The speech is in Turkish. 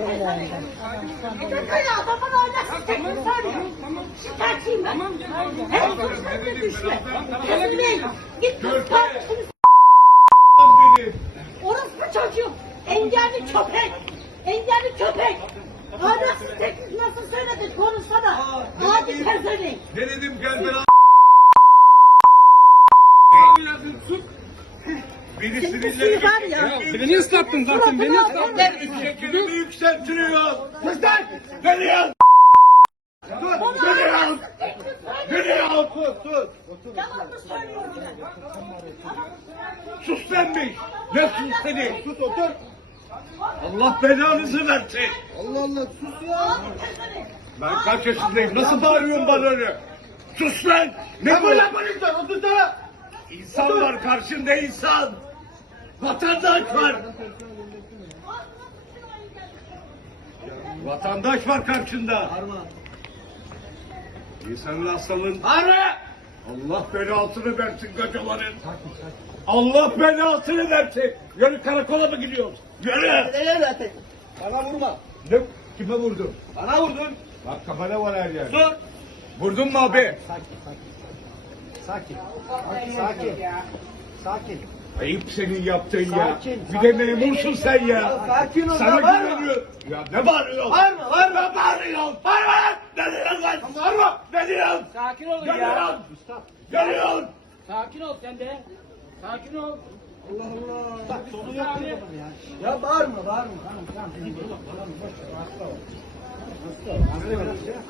Ya adamın ailesi tekrar söylüyor. Şikayetçiyim ben. Hem suçlu bir düşme. Kesinlikle. Git kız kardeşini. Orospu çocuğum. Engelli köpek. Engelli köpek. Ahlaksız teknik nasıl söyledin konuşsana. Adi pezevenk. Ne dedim gel ben Beni sinirleri suyu var ya. Beni ıslattın zaten, beni ıslattın. Şekerimi yükseltiliyor. Kızlar! Al! Dur! Beni al! Beni al! Dur! Dur! Yalan mı söylüyorum ben? Sus sen mi? Ne sus seni? Sus otur. Allah belanızı versin. Allah Allah sus ya. Ben kaç yaşındayım? Nasıl bağırıyorsun bana öyle? Sus lan! Ne bu? Polisler otursana. İnsan var karşında insan. Vatandaş var. Vatandaş var karşında. İnsanın hastalığın. Ara. Allah belasını versin gacıların. Allah belasını versin. Yürü karakola mı gidiyoruz? Yürü. Zaten? Bana vurma. Ne? Kime vurdun? Bana vurdun. Bak kafana var her yer. Dur. Vurdun mu abi? Sakin. Sakin. Sakin. Ayıp senin yaptığın ya. Sakin, Bir de memursun sen ya. Ya sakin ol, Sana ya, bağırma. güveniyor. Ya ne bağırıyorsun? Bağırma, bağırma. Ne bağırıyorsun? Bağırma! Ne diyorsun lan? Bağırma! Ne diyorsun? Sakin olun ya. diyorsun? Ne diyorsun? Sakin ol sen de. Sakin ol. Allah Allah. Bak sonu yok ya. Ya bağırma bağırma. Tamam tamam. Tamam boş ver. Ol. Hasta ol.